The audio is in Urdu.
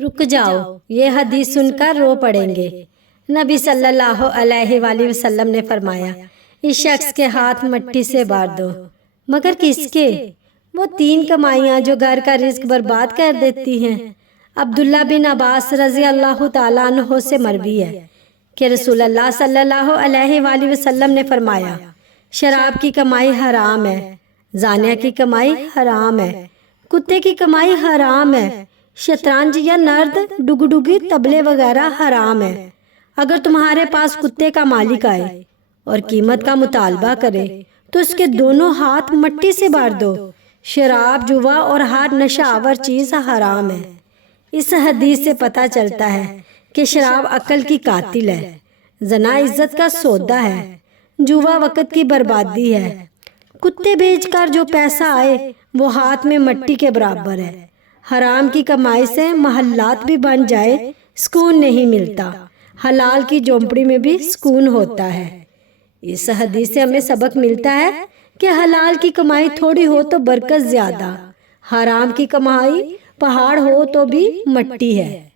رک جاؤ، یہ حدیث سن کر رو پڑیں گے۔ نبی صلی اللہ علیہ وآلہ وسلم نے فرمایا، اس شخص کے ہاتھ مٹی سے بھر دو۔ مگر کس کے؟ وہ 3 کمائیاں جو گھر کا رزق برباد کر دیتی ہیں۔ عبداللہ بن عباس رضی اللہ تعالیٰ عنہ سے مروی ہے کہ رسول اللہ صلی اللہ علیہ وآلہ وسلم نے فرمایا، شراب کی کمائی حرام ہے، زانیہ کی کمائی حرام ہے، کتے کی کمائی حرام ہے، شطرنج یا نرد، ڈگڈگی، طبلے وغیرہ حرام ہے۔ اگر تمہارے پاس کتے کا مالک آئے اور قیمت کا مطالبہ کرے تو اس کے دونوں ہاتھ مٹی سے بھر دو۔ شراب، جوا اور ہر نشہ آور چیز حرام ہے۔ اس حدیث سے پتہ چلتا ہے کہ شراب عقل کی قاتل ہے، زنا عزت کا سودا ہے، جوا وقت کی بربادی ہے، کتے بیچ کر جو پیسہ آئے وہ ہاتھ میں مٹی کے برابر ہے۔ حرام کی کمائی سے محلات بھی بن جائے سکون نہیں ملتا، حلال کی جھونپڑی میں بھی سکون ہوتا ہے۔ اس حدیث سے ہمیں سبق ملتا ہے کہ حلال کی کمائی تھوڑی ہو تو برکت زیادہ، حرام کی کمائی پہاڑ ہو تو بھی مٹی ہے۔